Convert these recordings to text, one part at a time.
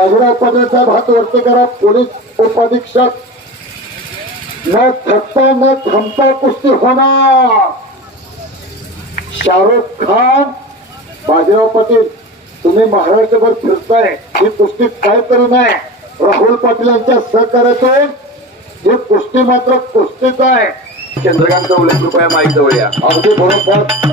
बाजीराव पाटील साहेब हात वरती करा. पोलीस उपाधीक्षक. न थकता न थांबता कुस्ती होणार. शाहरुख खान, बाजीराव पाटील, तुम्ही महाराष्ट्रभर फिरताय. ही कुस्ती काहीतरी नाही. राहुल पाटील यांच्या सहकार्यातून ही कुस्ती मात्र कुस्तीच आहे. चंद्रकांत चौले कृपया माईक जवळ या. अगदी बरोबर.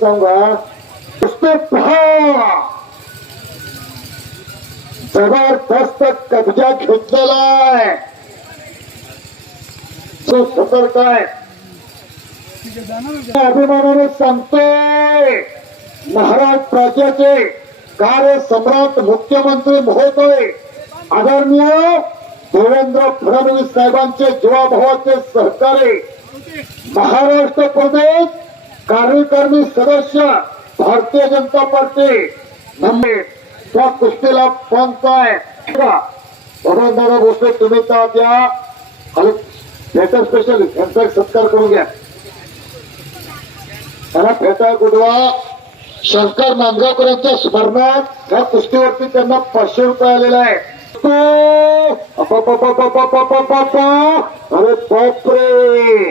सांगा कुस्ती पहा. जबरदस्त कब्जा घेतलेला आहे. तो सतर्क आहे. अभिमानाने सांगतोय महाराष्ट्र राज्याचे कार्यसम्राट मुख्यमंत्री महोदय आदरणीय देवेंद्र फडणवीस साहेबांचे जीवाभावाचे सहकारी महाराष्ट्र प्रदेश कार्यकारिणी सदस्य भारतीय जनता पार्टी त्या कुस्तीला पंच आहे. दादा भोसले तुम्ही तर त्या आणि फेटा स्पेशल यांचा सत्कार करून घ्या. त्यांना फेटा गुडवा शंकर नांदगावकर यांच्या स्मरणात या कुस्तीवरती त्यांना 500 रुपये आलेला आहे. अरे बापरे.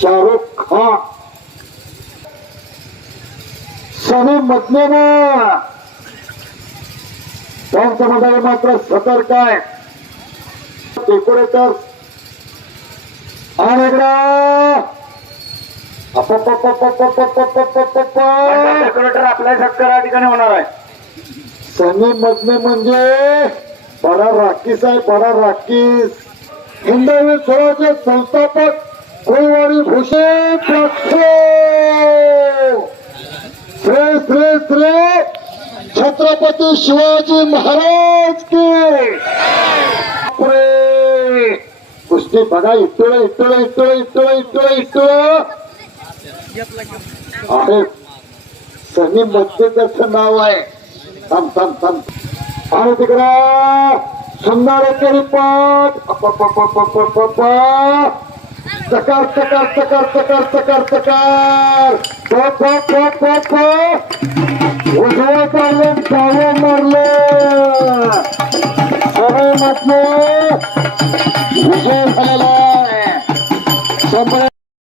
शाहरुख खान सनी मधलेला त्यांच्या मध्ये मात्र सतर्क आहे. डेकोरेटर आणि डेकोरेटर आपल्या सत्कार ठिकाणी होणार आहे. सनी मधने म्हणजे बडा राखीस आहे. बडा राखीस. हिंदवी स्वराज्य संस्थापक कोळीवाडी भूषण श्री श्री श्री छत्रपती शिवाजी महाराज की. कुस्ती बघा. इतोळ इतोळ इतोळ इतोळ इतोळ इतोळ आहे. सनी मधने त्याचं नाव आहे. थांब थांब थांब. आणि तिकडं सुंदर एकेरी पाठ. चकार चकार चकार चकार चकार चकार. उजव्या पावलं डावं मारलं. सवय म्हटलं विजय